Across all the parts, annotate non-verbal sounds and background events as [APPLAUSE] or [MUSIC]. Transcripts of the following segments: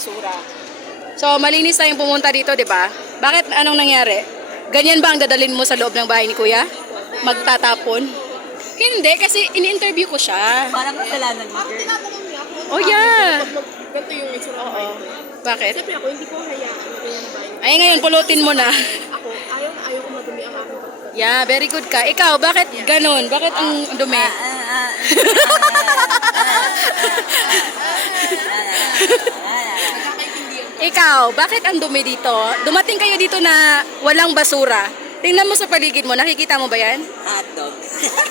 basura. So, malinis tayong pumunta dito, di ba? Bakit anong nangyari? Ganyan ba ang dadalin mo sa loob ng bahay ni Kuya? Magtatapon? Hindi, kasi in-interview ko siya. Parang kasalanan mo, girl. Oh, yeah. Ganito yung itsura bahay. Bakit? Siyempre ako, hindi ko hayaan. Ay, ngayon, pulutin mo na. Ako, ayaw na ayaw ko madumi ang aking pagkakas. Yeah, very good ka. Ikaw, bakit ganun? Bakit ang dumi? Ikaw, bakit ang dumi dito? Dumating kayo dito na walang basura. Tingnan mo sa paligid mo, nakikita mo ba yan? Hotdog.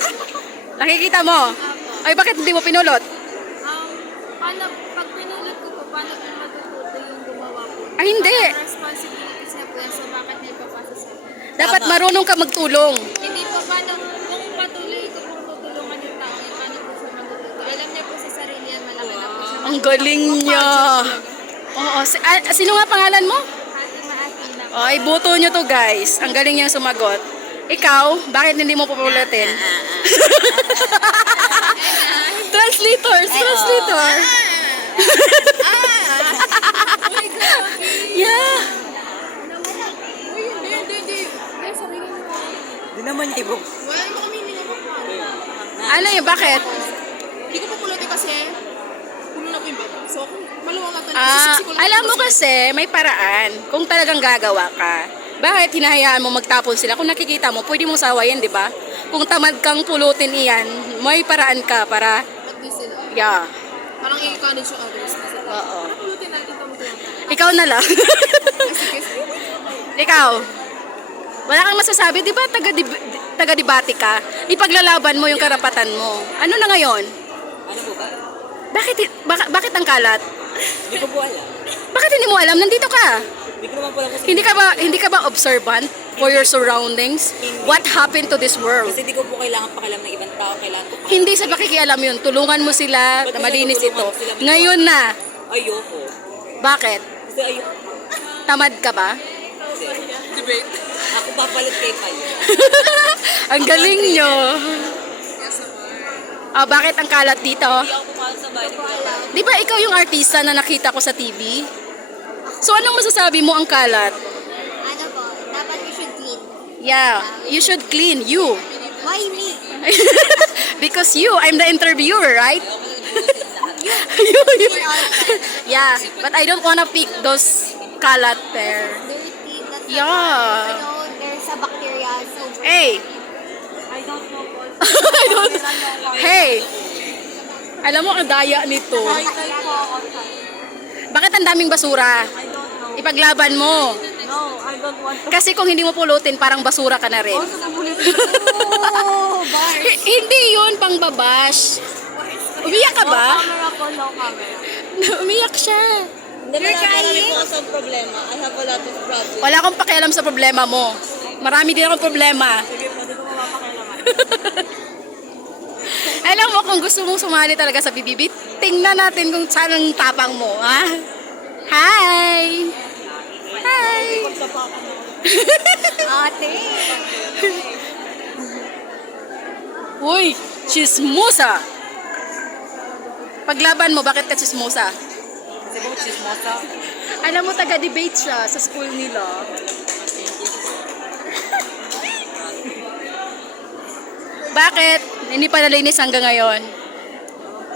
[LAUGHS] Nakikita mo? Ay, bakit hindi mo pinulot? Um, paano, pag pinulot ko po, paano po matututo yung gumawa po? Ay, hindi. Responsibilities na po yan, so bakit niya ipapasa sa akin? Dapat Tama. marunong ka magtulong. Hindi po, paano, kung patuloy ko pong tutulungan yung tao, eh, paano po siya matututo? Alam niya po sa sarili yan, malaki na po siya. Ang galing niya. Oo, si, ah, sino nga pangalan mo? Oh, ay, buto nyo to guys. Ang galing niyang sumagot. Ikaw, bakit hindi mo pupulutin? Translators, [LAUGHS] translator. yeah. Uy, hindi, naman ibo. Wala naman kami nilabak Ano yun, bakit? Hindi ko pupulutin kasi puno na po yung baba. So, kung Ah, sisiksik ko lang alam mo kasi, may paraan. Kung talagang gagawa ka. Bakit hinahayaan mo magtapon sila? Kung nakikita mo, pwede mong sawayin, di ba? Kung tamad kang pulutin iyan, may paraan ka para, sila? yeah. Parang i-encourage yung others. Kasi, Oo. Parang pulutin natin ito mo Ikaw na lang. Sige, sige. Ikaw. Wala kang masasabi, di ba taga, taga debate ka? Ipaglalaban mo yung karapatan mo. Ano na ngayon? Ano po ba? Bakit, baka, bakit ang kalat? Hindi ko po alam. Bakit hindi mo alam? Nandito ka. Hindi ko naman po alam kasi, Hindi ka ba hindi ka ba observant for your surroundings? What happened to this world? kasi hindi ko po kailangan pakialam ng ibang tao. Kailangan ko Hindi sa pakikialam yun. Tulungan mo sila na malinis ito. Ngayon na. Ayoko. Bakit? Kasi ayoko. Tamad ka ba? Debate. Ako papalit kay kayo. [LAUGHS] ang galing nyo. Ah, bakit ang kalat dito? Hindi ako Di ba ikaw yung artista na nakita ko sa TV? So anong masasabi mo ang kalat? Ano po, dapat you should clean. Yeah, you should clean. You. Why me? [LAUGHS] Because you, I'm the interviewer, right? [LAUGHS] you, [LAUGHS] you. yeah, but I don't wanna pick those kalat there. Dirty, that's Yeah. know, there's a bacteria, so Hey, I don't know. I don't. Hey, alam mo ang daya nito. Bakit ang daming basura? Ipaglaban mo. No, I don't want to. Kasi kung hindi mo pulutin, parang basura ka na rin. Oh, bar. H- hindi yun pang babash. Umiyak ka ba? Camera po, no camera. Umiyak siya. You're crying? po sa problema. I have a lot of problems. Wala akong pakialam sa problema mo. Marami din akong problema. Sige po, di ko mapapakialaman. [LAUGHS] Alam mo, kung gusto mong sumali talaga sa BBB, tingnan natin kung saan ang tapang mo, ha? Hi! Hi! Ate! Uy, chismosa! Paglaban mo, bakit ka chismosa? Kasi po, chismosa. Alam mo, taga-debate siya sa school nila. Bakit? Hindi pa nalinis hanggang ngayon.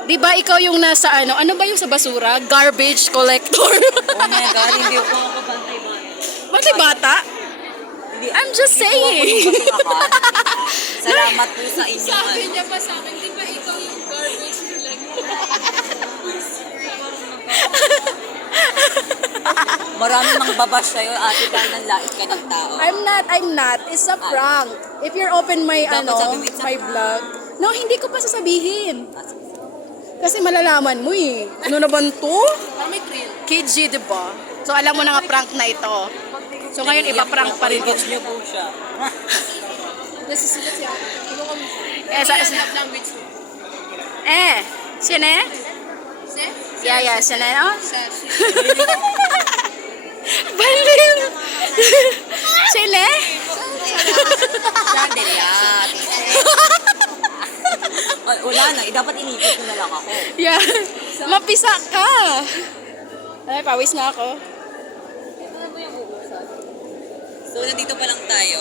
Di ba ikaw yung nasa ano? Ano ba yung sa basura? Garbage collector. Oh my God, hindi ko ako bantay ba? Bakit bata? I'm just saying. [LAUGHS] Salamat po sa inyo. Sabi niya pa sa akin, di ba ikaw yung garbage collector? Maraming mga babash sa'yo, ate, dahil ng lait ka ng tao. I'm not, I'm not. It's a prank. If you're open my, Dapat ano, sabi my vlog. No, hindi ko pa sasabihin. Kasi malalaman mo eh. Ano na ba to? Parang may thrill. KG, di ba? So, alam mo na nga prank na ito. So, ngayon, iba prank pa rin. Watch niyo po siya. Nasisigat siya. Eh, sa, eh, sine? Yeah, yeah, sine, oh? Se. [LAUGHS] dapat inipit ko na lang ako. Yeah. Mapisa ka. Ay, pawis na ako. So, nandito pa lang tayo.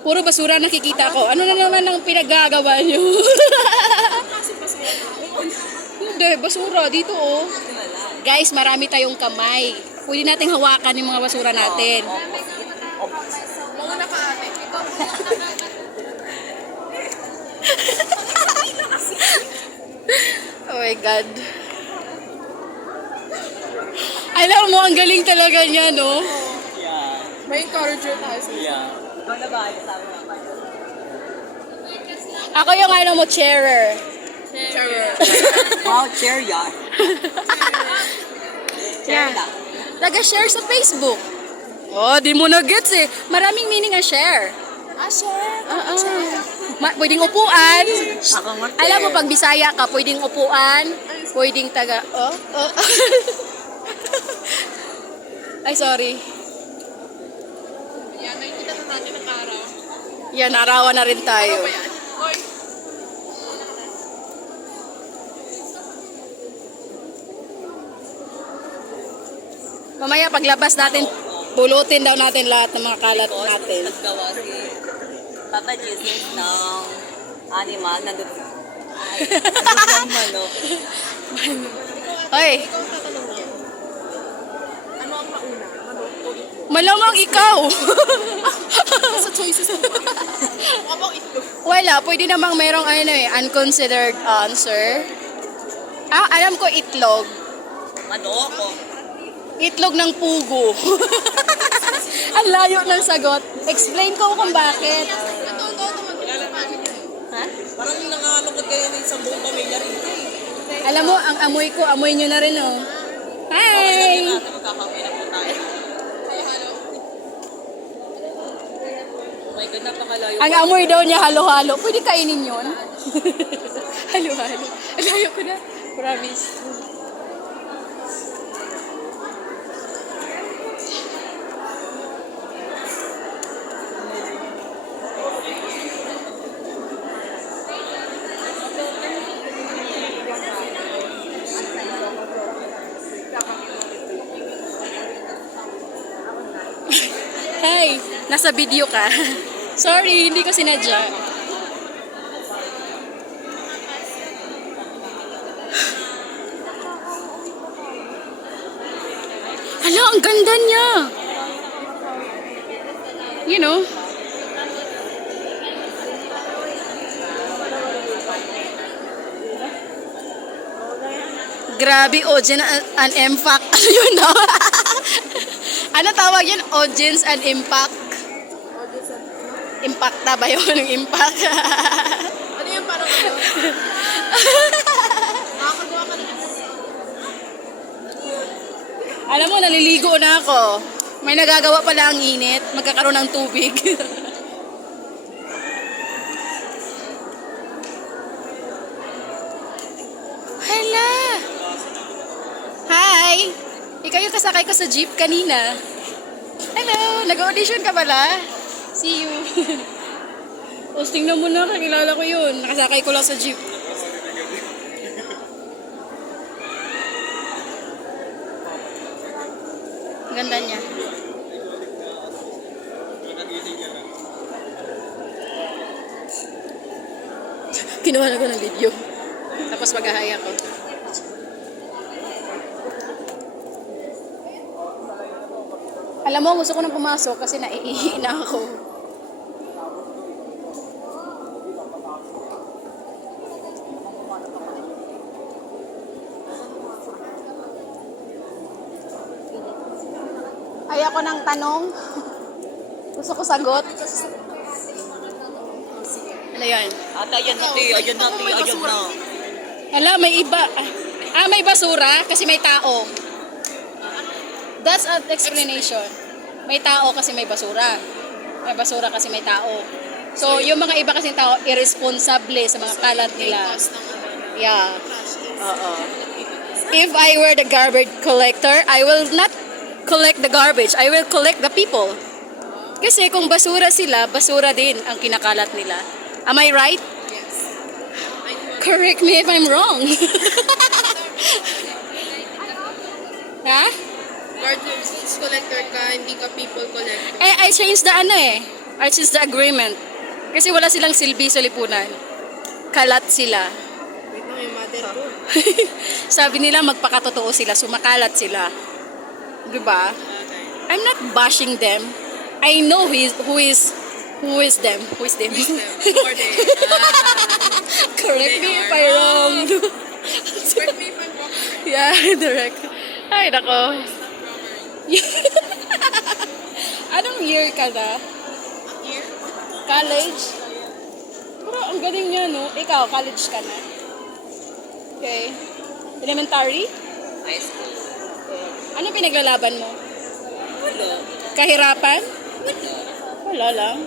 Puro basura nakikita ko. Ano na naman ang pinagagawa nyo? Hindi, basura. Dito oh. Guys, marami tayong kamay. Pwede nating hawakan yung mga basura natin. Mauna ka ate. Oh my God. Alam mo, ang galing talaga niya, no? Yeah. May encourager tayo sa Yeah. Na ba? Ako yung ano mo, chairer. Chair. Wow, chair yan. Chair [LAUGHS] Yeah. Taga-share sa Facebook. Oh, di mo na gets eh. Maraming meaning ang share. Ah, share. Oo. Ma- pwedeng upuan. Ako nga. Alam mo, pag Bisaya ka, pwedeng upuan, pwedeng taga... Oh, oh. [LAUGHS] Ay, sorry. Yan, nakikita na natin ang araw. Yan, arawan na rin tayo. Ano yan? Mamaya, paglabas natin, pulutin daw natin lahat ng mga kalat natin. Naggawa si Papa Jesus ng animal. Nandun. Ay, [LAUGHS] nandun yung manok. Hoy. Ano ang mauna? Ano? O ito? malamang ikaw. Sa choices mo? Wala, pwede namang merong ano eh, unconsidered answer. Ah, alam ko itlog. Manok ko. Itlog ng pugo. [LAUGHS] Ang layo ng sagot. Explain ko kung bakit. Ito, ito, ito. Magkakapanin niya. Ha? Parang nangangalokot kayo ng isang buong pamilya rin. Alam mo, ang amoy ko, amoy nyo na rin oh. Hi! Ang amoy daw niya halo-halo. Pwede kainin yun? [LAUGHS] halo-halo. Ang layo ko na. Promise. Hi! Nasa video ka. [LAUGHS] Sorry, hindi ko sinadya. Hala, ang ganda niya! You know? Grabe, audience and impact. Ano yun, no? [LAUGHS] ano tawag yun? Audience and impact? Impacta ba yun? Yung impact? [LAUGHS] Ano yan parang ano? Nakakagawa ka na. Alam mo, naliligo na ako. May nagagawa pala ang init. Magkakaroon ng tubig. [LAUGHS] Hala! Hi! Ikaw yung kasakay ko sa jeep kanina. Nag-audition ka pala? See you. [LAUGHS] Posting na muna, kakilala ko yun. Nakasakay ko lang sa jeep. Ganda niya. Kinuha na ko ng video. Tapos mag-ahay ako. Alam mo, gusto ko nang pumasok kasi naiihi na ako. Ay ako ng tanong. Gusto ko sagot. Ano yan? Ata, ayan na, te. Ayan na, te. Ayan na. Hala, may iba. Ah, may basura kasi may tao. That's an explanation. May tao kasi may basura. May basura kasi may tao. So, yung mga iba kasing tao, irresponsible sa mga kalat nila. Yeah. Oo. If I were the garbage collector, I will not collect the garbage. I will collect the people. Kasi kung basura sila, basura din ang kinakalat nila. Am I right? Correct me if I'm wrong. [LAUGHS] ha? garbage collector ka, hindi ka people collector. Eh, I changed the ano eh. I changed the agreement. Kasi wala silang silbi sa lipunan. Kalat sila. Wait lang, yung mother ko. [LAUGHS] Sabi nila magpakatotoo sila, sumakalat sila. 'Di ba? I'm not bashing them. I know who is who is who is them. Who is them? Who [LAUGHS] are they? [LAUGHS] Correct me if I'm wrong. Correct me if I'm wrong. yeah, direct. Ay, nako. Anong year ka na? Year? College? Pero ang galing niya, no? Ikaw, college ka na. Okay. Elementary? High school. Ano pinaglalaban mo? Wala. Kahirapan? Wala. Wala lang.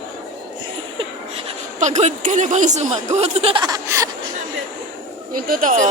[LAUGHS] Pagod ka na bang sumagot? [LAUGHS] Yung totoo.